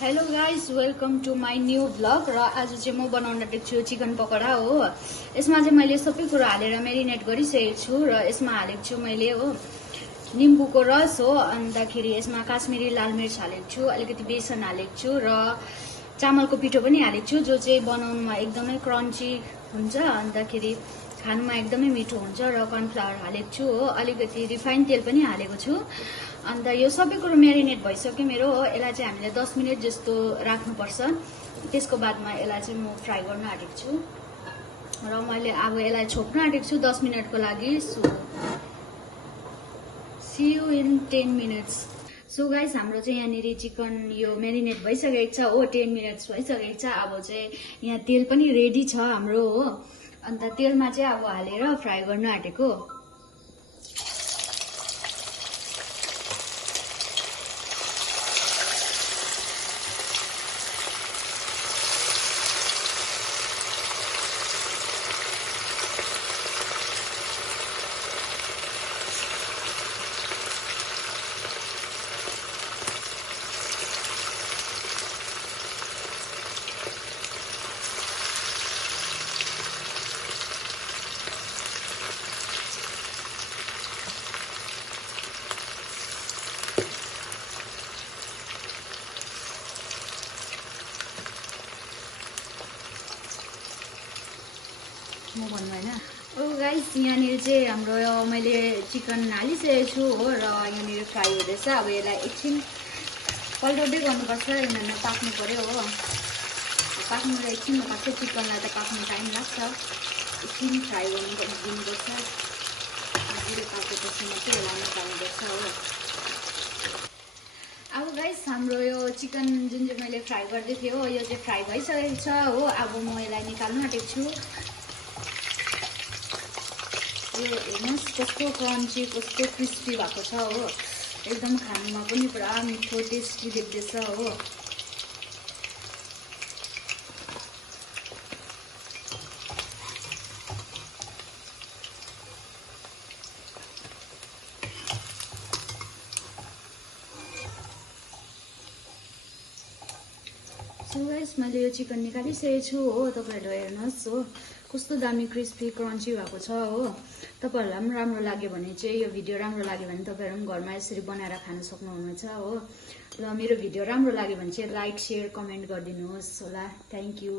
Hello guys, welcome to my new blog. र आज चाहिँ म बनाउन टेक्छु चिकन पकोडा हो। यसमा चाहिँ मैले सबै कुरो हालेर मेरिनेट गरिसकेको छु र यसमा हालेको छु मैले हो निम्बुको रस हो। अन्तखेरि यसमा काश्मिरी लाल मिर्च हालेको छु, अलिकति बेसन हालेको छु र चामलको पिठो पनि हालेको छु, जो चाहिँ बनाउनुमा एकदमै क्रन्ची हुन्छ, अन्तखेरि खानुमा एकदमै मिठो हुन्छ। र कर्नफ्लावर हालेको छु हो, अलिकति रिफाइन तेल पनि हालेको छु। अन्त यो सबै कुरो मेरिनेट भइसक्यो मेरो हो। यसलाई चाहिँ हामीले 10 मिनट जस्तो राख्नुपर्छ। त्यसको बादमा यसलाई चाहिँ म फ्राई गर्न आँटेको छु र मैले अब यसलाई छोप्न आँटेको छु 10 मिनटको लागि। So see you in 10 minutes. So guys, हाम्रो चाहिँ यहाँनिर चिकन यो मेरिनेट भइसकेको छ हो, 10 मिनट्स भइसकेको छ। अब चाहिँ यहाँ तेल पनि रेडी छ हाम्रो हो। अन्त तेलमा चाहिँ अब हालेर फ्राई गर्न आँटेको। म भन्नु होइन। ओ गाइस, यहाँनिर चाहिँ हाम्रो मैले चिकन हालिसकेको छु हो र यहाँनिर फ्राई हुँदैछ। अब यसलाई एकछिन पल्टाउँदै गर्नुपर्छ, यिनीहरू पाक्नु पर्यो हो। पाक्नु त एकछिनमा पाक्छ, चिकनलाई त पाक्नु टाइम लाग्छ। एकछिन फ्राई दिनुपर्छ, मजाले पाकेपछि मात्रै यसलाई निकाल्नुपर्छ हो। अब गाइस, हाम्रो यो चिकन जुन चाहिँ मैले फ्राई गर्दै थिएँ हो, यो चाहिँ फ्राई भइसकेको छ हो। अब म यसलाई निकाल्नु आँटेको छु। यो हेर्नुहोस् कस्तो क्रन्ची, कस्तो क्रिस्पी भएको छ हो। एकदम खानुमा पनि पुरा मिठो टेस्टी देख्दैछ हो। सो गाइस, मैले यो चिकन निकालिसकेको छु हो। तपाईँहरू हेर्नुहोस् हो, कस्तो दामी क्रिस्पी क्रन्ची भएको छ हो। तपाईँहरूलाई पनि राम्रो लाग्यो भने चाहिँ, यो भिडियो राम्रो लाग्यो भने तपाईँहरू पनि घरमा यसरी बनाएर खान सक्नुहुनेछ हो। र मेरो भिडियो राम्रो लाग्यो भने चाहिँ लाइक, सेयर, कमेन्ट गरिदिनुहोस् होला। Thank you.